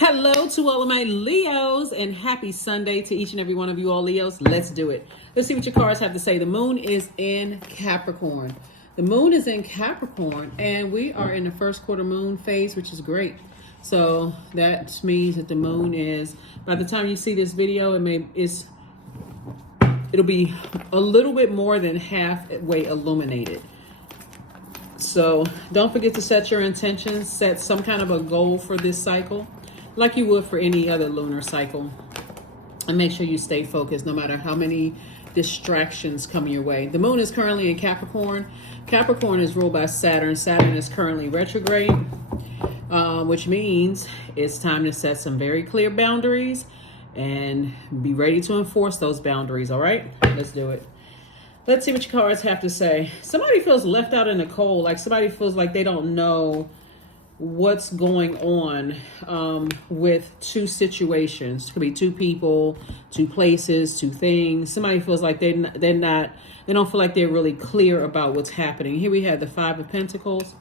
Hello to all of my Leos and happy Sunday to each and every one of you all Leos. Let's do it. Let's see what your cards have to say. The moon is in Capricorn. The moon is in Capricorn and we are in the first quarter moon phase, which is great. So that means that the moon is, by the time you see this video, it'll be a little bit more than halfway illuminated. So don't forget to set your intentions, set some kind of a goal for this cycle, like you would for any other lunar cycle. And make sure you stay focused no matter how many distractions come your way. The moon is currently in Capricorn. Capricorn is ruled by Saturn. Saturn is currently retrograde, which means it's time to set some very clear boundaries and be ready to enforce those boundaries. All right, let's do it. Let's see what your cards have to say. Somebody feels left out in the cold, like somebody feels like they don't know what's going on with two situations. It could be two people, two places, two things. Somebody feels like they don't feel like they're really clear about what's happening. Here we have the Five of Pentacles,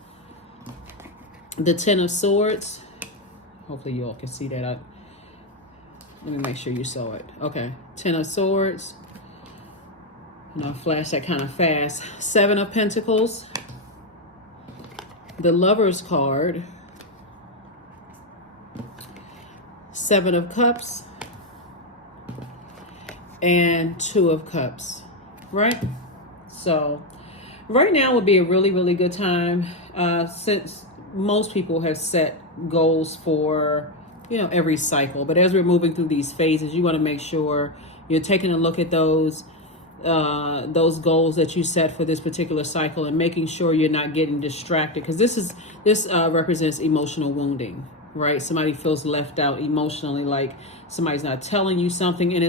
the Ten of Swords. Hopefully you all can see that. Let me make sure you saw it. Okay, Ten of Swords. And I'll flash that kind of fast. Seven of Pentacles, the Lover's card, Seven of Cups, and Two of Cups, right? So right now would be a really, really good time since most people have set goals for, every cycle. But as we're moving through these phases, you want to make sure you're taking a look at those goals that you set for this particular cycle and making sure you're not getting distracted, because this represents emotional wounding, right? Somebody feels left out emotionally, like somebody's not telling you something, and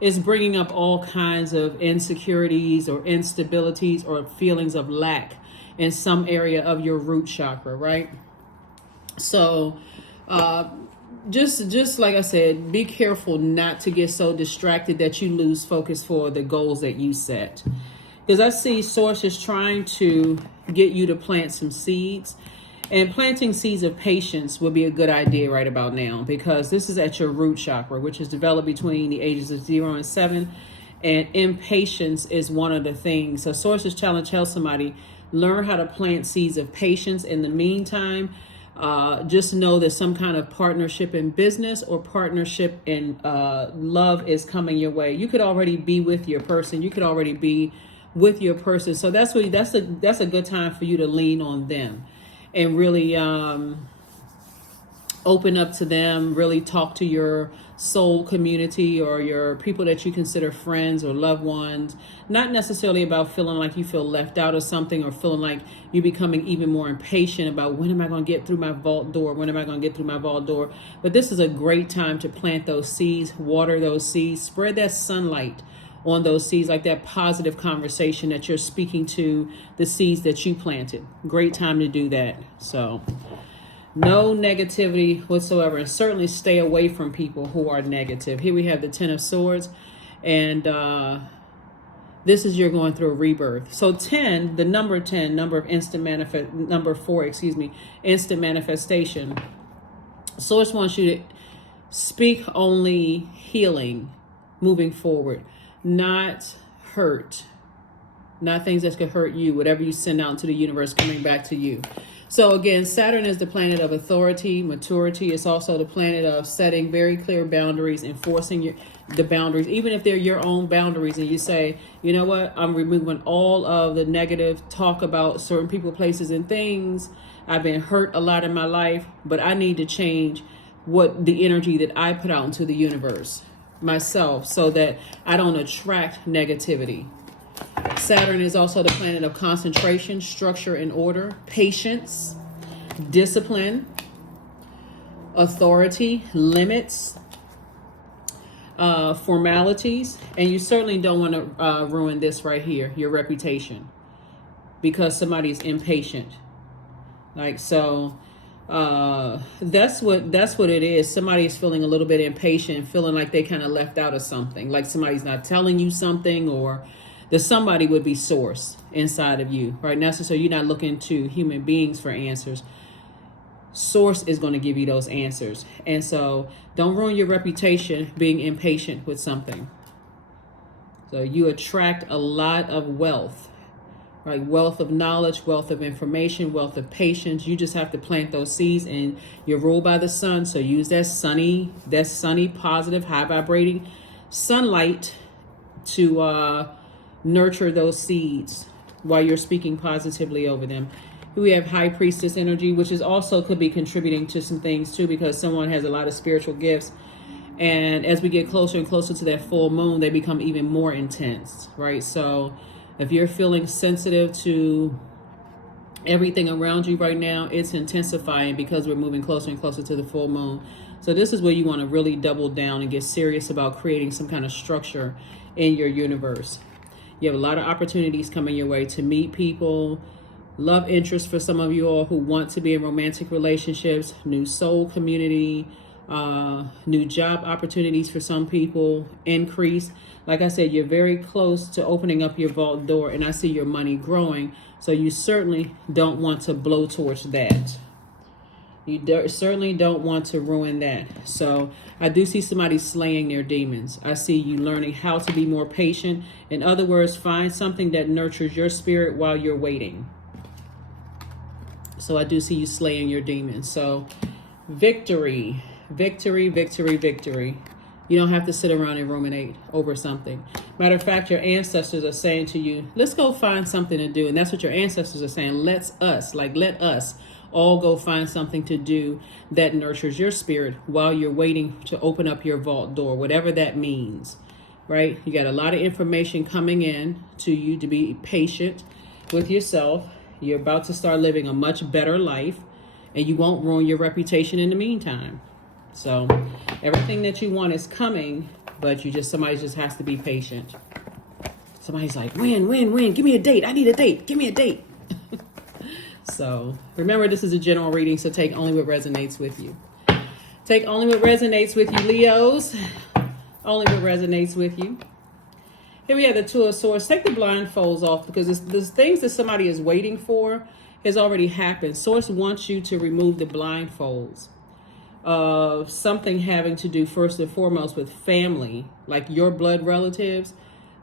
it's bringing up all kinds of insecurities or instabilities or feelings of lack in some area of your root chakra, right? So just like I said, be careful not to get so distracted that you lose focus for the goals that you set. Because I see Source is trying to get you to plant some seeds. And planting seeds of patience would be a good idea right about now, because this is at your root chakra, which is developed between the ages of 0 and 7. And impatience is one of the things. So Source is trying to tell somebody, learn how to plant seeds of patience. In the meantime, just know that some kind of partnership in business or partnership in love is coming your way. You could already be with your person. So that's a good time for you to lean on them and really open up to them, really talk to your soul community or your people that you consider friends or loved ones. Not necessarily about feeling like you feel left out or something, or feeling like you're becoming even more impatient about when am I going to get through my vault door? But this is a great time to plant those seeds, water those seeds, spread that sunlight on those seeds, like that positive conversation that you're speaking to the seeds that you planted. Great time to do that. So no negativity whatsoever, and certainly stay away from people who are negative. Here we have the Ten of Swords, and this is you're going through a rebirth. So 10, the number 10, number 4, instant manifestation. Source wants you to speak only healing moving forward, not hurt, not things that could hurt you. Whatever you send out into the universe coming back to you. So again, Saturn is the planet of authority, maturity. It's also the planet of setting very clear boundaries, enforcing the boundaries, even if they're your own boundaries. And you say, you know what, I'm removing all of the negative talk about certain people, places, and things. I've been hurt a lot in my life, but I need to change the energy that I put out into the universe myself so that I don't attract negativity. Saturn is also the planet of concentration, structure and order, patience, discipline, authority, limits, formalities. And you certainly don't want to ruin this right here, your reputation, because somebody's impatient. That's what it is. Somebody's feeling a little bit impatient, feeling like they kind of left out of something, like somebody's not telling you something, or that somebody would be source inside of you, right? Now, so you're not looking to human beings for answers. Source is going to give you those answers. And so don't ruin your reputation being impatient with something. So you attract a lot of wealth, right? Wealth of knowledge, wealth of information, wealth of patience. You just have to plant those seeds, and you're ruled by the sun. So use that sunny, positive, high vibrating sunlight to nurture those seeds while you're speaking positively over them. We have high priestess energy, which is also could be contributing to some things too, because someone has a lot of spiritual gifts. And as we get closer and closer to that full moon, they become even more intense, right? So if you're feeling sensitive to everything around you right now, it's intensifying because we're moving closer and closer to the full moon. So this is where you want to really double down and get serious about creating some kind of structure in your universe. You have a lot of opportunities coming your way to meet people, love interest for some of you all who want to be in romantic relationships, new soul community, new job opportunities for some people, increase. Like I said, you're very close to opening up your vault door, and I see your money growing. So you certainly don't want to blow towards that. You certainly don't want to ruin that. So I do see somebody slaying their demons. I see you learning how to be more patient. In other words, find something that nurtures your spirit while you're waiting. So I do see you slaying your demons. So victory, victory, victory, victory. You don't have to sit around and ruminate over something. Matter of fact, your ancestors are saying to you, let's go find something to do. And that's what your ancestors are saying. Let us all go find something to do that nurtures your spirit while you're waiting to open up your vault door, whatever that means, right? You got a lot of information coming in to you to be patient with yourself. You're about to start living a much better life, and you won't ruin your reputation in the meantime. So everything that you want is coming, but somebody just has to be patient. Somebody's like, when? Give me a date. I need a date. Give me a date. So remember, this is a general reading, so take only what resonates with you. Take only what resonates with you, Leos. Only what resonates with you. Here we have the Two of Swords. Take the blindfolds off, because the things that somebody is waiting for has already happened. Source wants you to remove the blindfolds of something having to do first and foremost with family, like your blood relatives.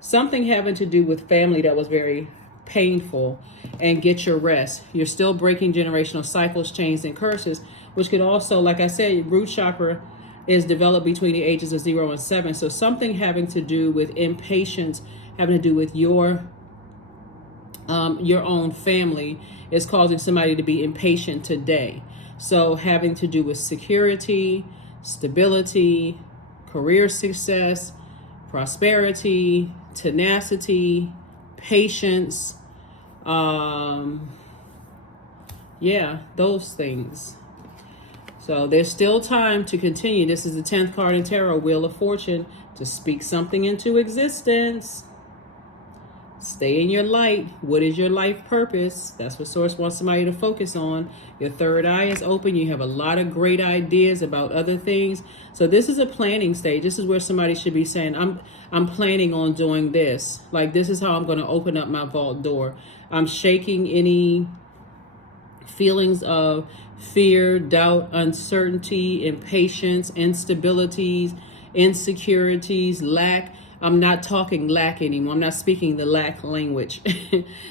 Something having to do with family that was very painful, and get your rest. You're still breaking generational cycles, chains, and curses, which could also, like I said, root chakra is developed between the ages of 0 and 7. So something having to do with impatience, having to do with your own family, is causing somebody to be impatient today. So having to do with security, stability, career success, prosperity, tenacity, patience, those things. So there's still time to continue. This is the 10th card in tarot, Wheel of Fortune, to speak something into existence. Stay in your light. What is your life purpose? That's what Source wants somebody to focus on. Your third eye is open. You have a lot of great ideas about other things. So this is a planning stage. This is where somebody should be saying, I'm planning on doing this. Like, this is how I'm going to open up my vault door. I'm shaking any feelings of fear, doubt, uncertainty, impatience, instabilities, insecurities, lack. I'm not talking lack anymore. I'm not speaking the lack language.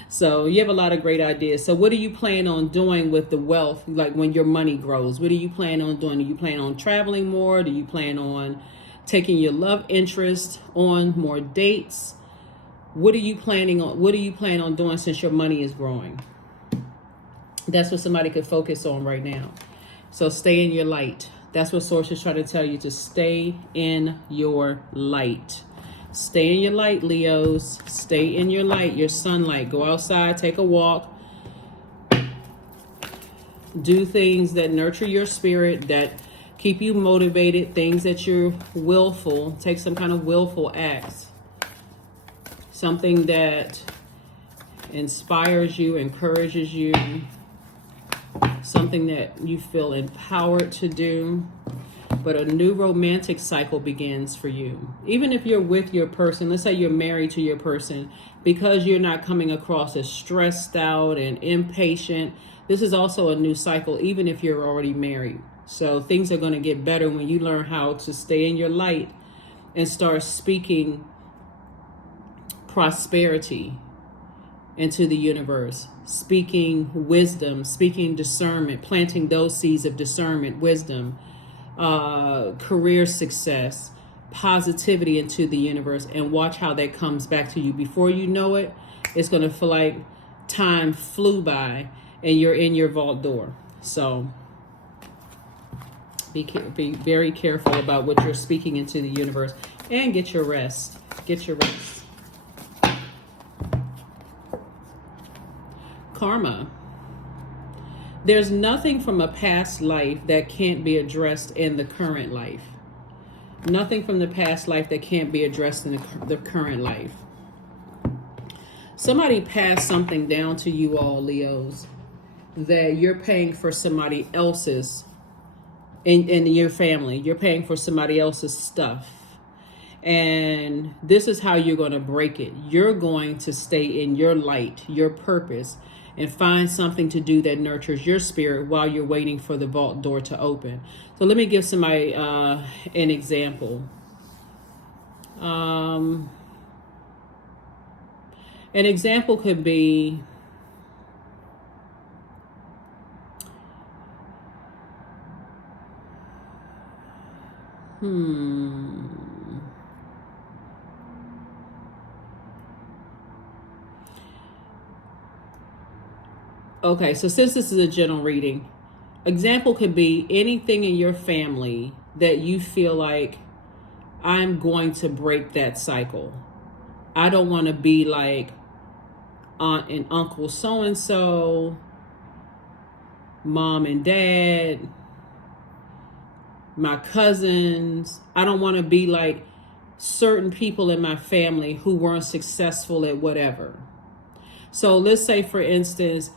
So you have a lot of great ideas. So what do you plan on doing with the wealth? Like when your money grows, what do you plan on doing? Do you plan on traveling more? Do you plan on taking your love interest on more dates? What are you planning on? What do you plan on doing since your money is growing? That's what somebody could focus on right now. So stay in your light. That's what Source is trying to tell you, to stay in your light. Stay in your light, Leos. Stay in your light, your sunlight. Go outside, take a walk. Do things that nurture your spirit, that keep you motivated, things that you're willful. Take some kind of willful acts. Something that inspires you, encourages you. Something that you feel empowered to do. But a new romantic cycle begins for you. Even if you're with your person, let's say you're married to your person, because you're not coming across as stressed out and impatient, This is also a new cycle, even if you're already married. So things are going to get better when you learn how to stay in your light and start speaking prosperity into the universe, speaking wisdom, speaking discernment, planting those seeds of discernment, wisdom, career success, positivity into the universe, and watch how that comes back to you. Before you know it, it's going to feel like time flew by and you're in your vault door. So be very careful about what you're speaking into the universe, and get your rest. Get your rest. Karma. There's nothing from a past life that can't be addressed in the current life. Nothing from the past life that can't be addressed in the current life. Somebody passed something down to you all, Leos, that you're paying for somebody else's in your family. You're paying for somebody else's stuff. And this is how you're going to break it. You're going to stay in your light, your purpose, and find something to do that nurtures your spirit while you're waiting for the vault door to open. So let me give somebody an example. An example could be, Okay, so since this is a general reading, example could be anything in your family that you feel like, I'm going to break that cycle. I don't want to be like aunt and uncle so-and-so, mom and dad, my cousins. I don't want to be like certain people in my family who weren't successful at whatever. So let's say, for instance,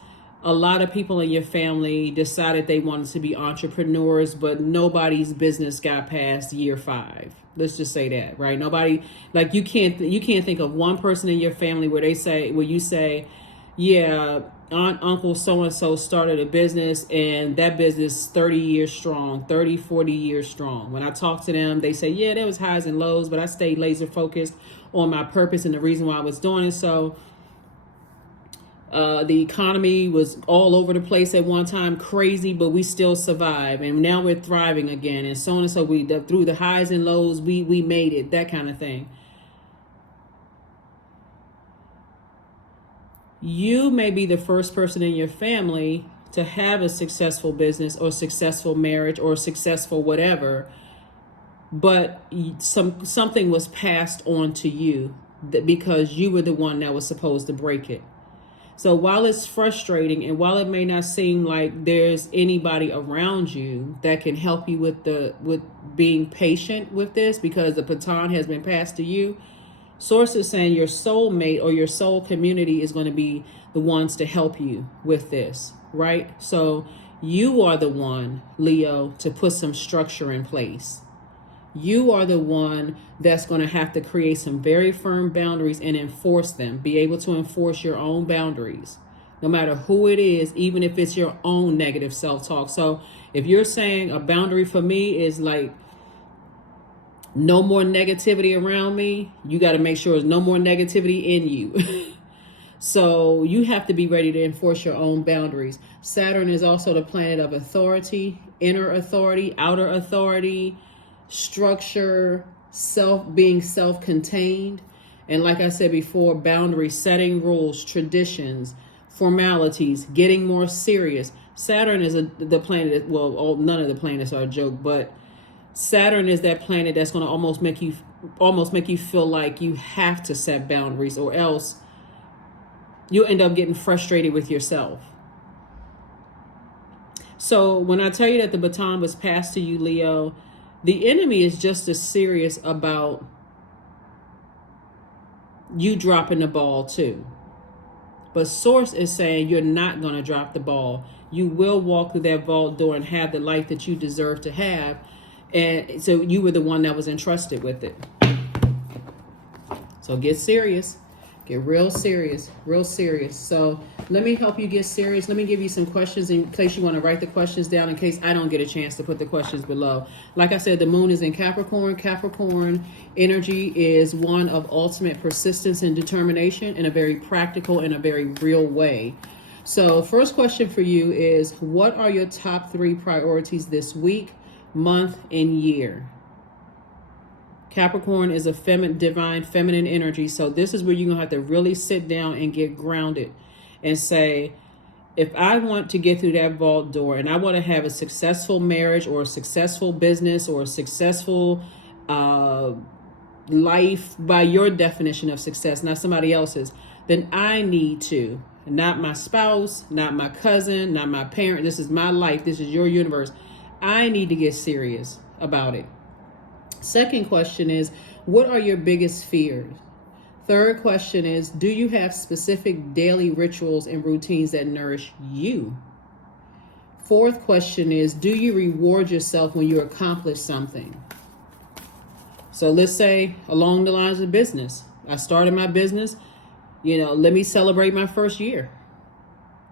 a lot of people in your family decided they wanted to be entrepreneurs, but nobody's business got past year 5. Let's just say that, right? Nobody, like you can't think of one person in your family where you say, yeah, aunt, uncle, so-and-so started a business and that business 30 years strong, 30, 40 years strong. When I talk to them, they say, yeah, there was highs and lows, but I stayed laser focused on my purpose and the reason why I was doing it. So the economy was all over the place at one time, crazy, but we still survived, and now we're thriving again, and so on and so. Through the highs and lows, we made it, that kind of thing. You may be the first person in your family to have a successful business or successful marriage or successful whatever, but something was passed on to you because you were the one that was supposed to break it. So while it's frustrating and while it may not seem like there's anybody around you that can help you with being patient with this, because the baton has been passed to you, Source is saying your soulmate or your soul community is going to be the ones to help you with this, right? So you are the one, Leo, to put some structure in place. You are the one that's going to have to create some very firm boundaries and enforce them. Be able to enforce your own boundaries, no matter who it is, even if it's your own negative self-talk. So if you're saying a boundary for me is like no more negativity around me, you got to make sure there's no more negativity in you. So you have to be ready to enforce your own boundaries. Saturn is also the planet of authority, inner authority, outer authority, structure, being self-contained, and like I said before, boundaries, setting rules, traditions, formalities, getting more serious. Saturn is the planet none of the planets are a joke, but Saturn is that planet that's going to almost make you feel like you have to set boundaries, or else you'll end up getting frustrated with yourself. So when I tell you that the baton was passed to you, Leo, the enemy is just as serious about you dropping the ball too. But Source is saying you're not going to drop the ball. You will walk through that vault door and have the life that you deserve to have. And so you were the one that was entrusted with it. So get serious. Get real serious, real serious. So let me help you get serious. Let me give you some questions in case you want to write the questions down in case I don't get a chance to put the questions below. Like I said, the moon is in Capricorn. Capricorn energy is one of ultimate persistence and determination in a very practical and a very real way. So first question for you is, what are your top 3 priorities this week, month, and year? Capricorn is a divine feminine energy. So this is where you're going to have to really sit down and get grounded and say, if I want to get through that vault door and I want to have a successful marriage or a successful business or a successful life by your definition of success, not somebody else's, then I need to, not my spouse, not my cousin, not my parent. This is my life. This is your universe. I need to get serious about it. Second question is, what are your biggest fears? Third question is, do you have specific daily rituals and routines that nourish you? Fourth question is, do you reward yourself when you accomplish something? So let's say along the lines of business. I started my business, let me celebrate my first year.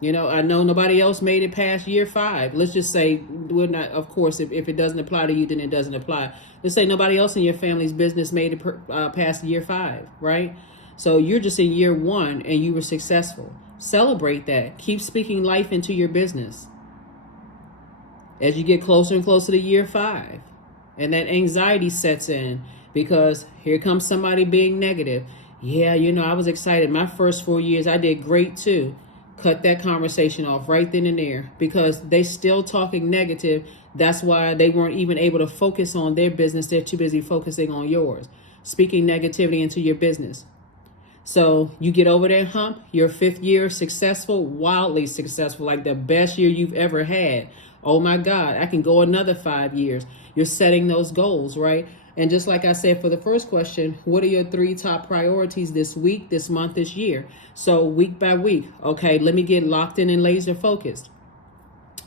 I know nobody else made it past year 5. Let's just say, we're not, of course, if it doesn't apply to you, then it doesn't apply. Let's say nobody else in your family's business made it past year 5, right? So you're just in year 1 and you were successful. Celebrate that. Keep speaking life into your business as you get closer and closer to year 5. And that anxiety sets in because here comes somebody being negative. Yeah, I was excited. My first 4 years, I did great too. Cut that conversation off right then and there because they still talking negative. That's why they weren't even able to focus on their business. They're too busy focusing on yours, speaking negativity into your business. So you get over that hump, your 5th year successful, wildly successful, like the best year you've ever had. Oh my God, I can go another 5 years. You're setting those goals, right? And just like I said for the first question, what are your 3 top priorities this week, this month, this year? So week by week, okay, let me get locked in and laser focused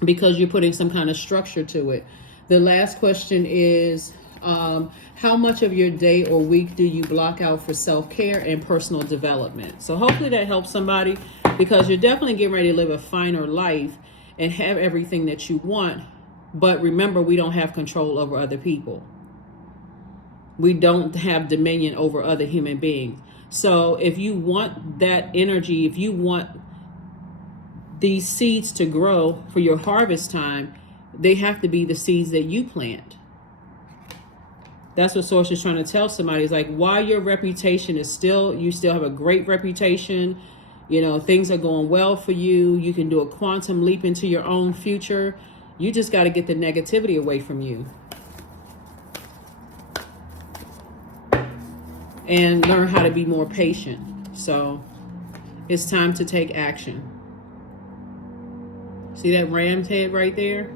because you're putting some kind of structure to it. The last question is, how much of your day or week do you block out for self-care and personal development? So hopefully that helps somebody because you're definitely getting ready to live a finer life and have everything that you want. But remember, we don't have control over other people. We don't have dominion over other human beings. So if you want that energy, if you want these seeds to grow for your harvest time, they have to be the seeds that you plant. That's what Source is trying to tell somebody. It's like, while your reputation is you still have a great reputation, things are going well for you. You can do a quantum leap into your own future. You just got to get the negativity away from you. And learn how to be more patient. So it's time to take action. See that ram's head right there?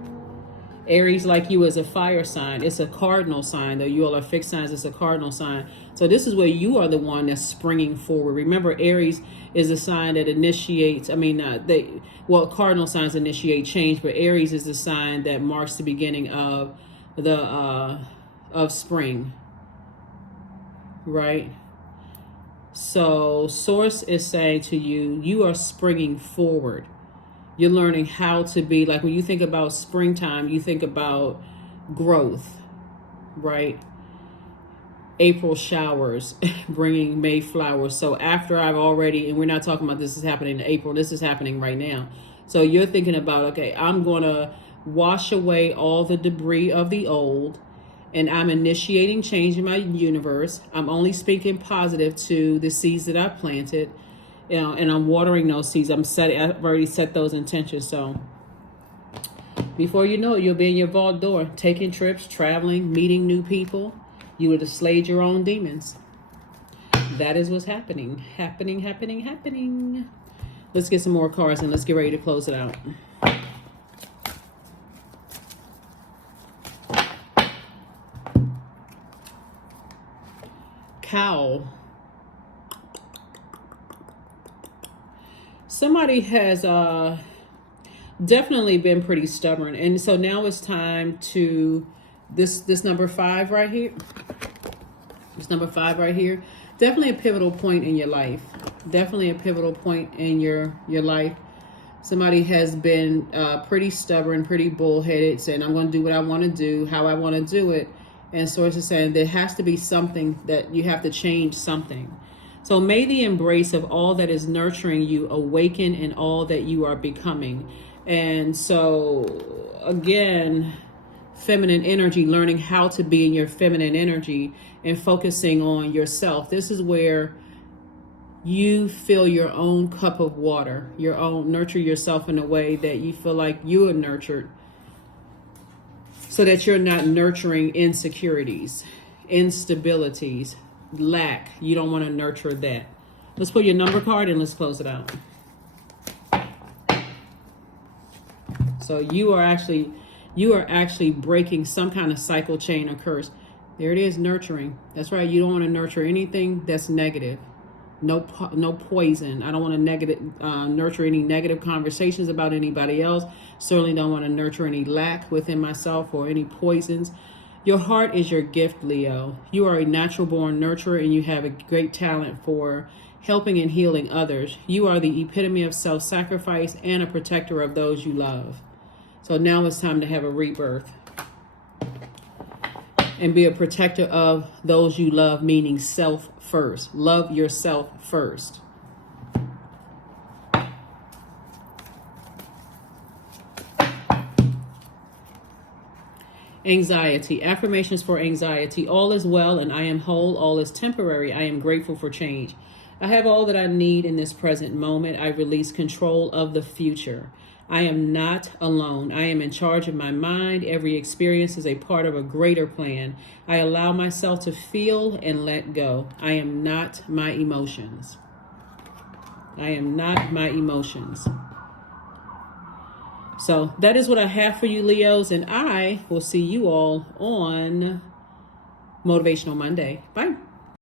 Aries, like you, is a fire sign. It's a cardinal sign. Though you all are fixed signs, it's a cardinal sign. So this is where you are the one that's springing forward. Remember, Aries is a sign that initiates, cardinal signs initiate change, but Aries is the sign that marks the beginning of spring. Right? So Source is saying to you, you are springing forward. You're learning how to be, like when you think about springtime, you think about growth, right? April showers bringing May flowers. So after I've already, and we're not talking about this is happening in April, this is happening right now. So you're thinking about, okay, I'm going to wash away all the debris of the old, and I'm initiating change in my universe. I'm only speaking positive to the seeds that I've planted, and I'm watering those seeds. I've already set those intentions. So before you know it, you'll be in your vault door, taking trips, traveling, meeting new people. You would have slayed your own demons. That is what's happening. Happening. Let's get some more cards and let's get ready to close it out. Cow. Somebody has definitely been pretty stubborn, and so now it's time to this number 5 right here. This number 5 right here, definitely a pivotal point in your life. Definitely a pivotal point in your life. Somebody has been pretty stubborn, pretty bullheaded, saying, I'm going to do what I want to do, how I want to do it. And Source is saying there has to be something that you have to change something. So may the embrace of all that is nurturing you awaken in all that you are becoming. And so, again, feminine energy, learning how to be in your feminine energy and focusing on yourself. This is where you fill your own cup of water, nurture yourself in a way that you feel like you are nurtured, so that you're not nurturing insecurities, instabilities, lack. You don't want to nurture that. Let's pull your number card and let's close it out. So you are actually breaking some kind of cycle, chain, or curse. There it is, nurturing. That's right. You don't want to nurture anything that's negative. No poison. I don't want to nurture any negative conversations about anybody else. Certainly don't want to nurture any lack within myself or any poisons. Your heart is your gift, Leo. You are a natural born nurturer and you have a great talent for helping and healing others. You are the epitome of self-sacrifice and a protector of those you love. So now it's time to have a rebirth and be a protector of those you love, meaning self first. Love yourself first. Anxiety. Affirmations for anxiety. All is well and I am whole. All is temporary. I am grateful for change. I have all that I need in this present moment. I release control of the future. I am not alone. I am in charge of my mind. Every experience is a part of a greater plan. I allow myself to feel and let go. I am not my emotions. I am not my emotions. So that is what I have for you, Leos, and I will see you all on Motivational Monday. Bye.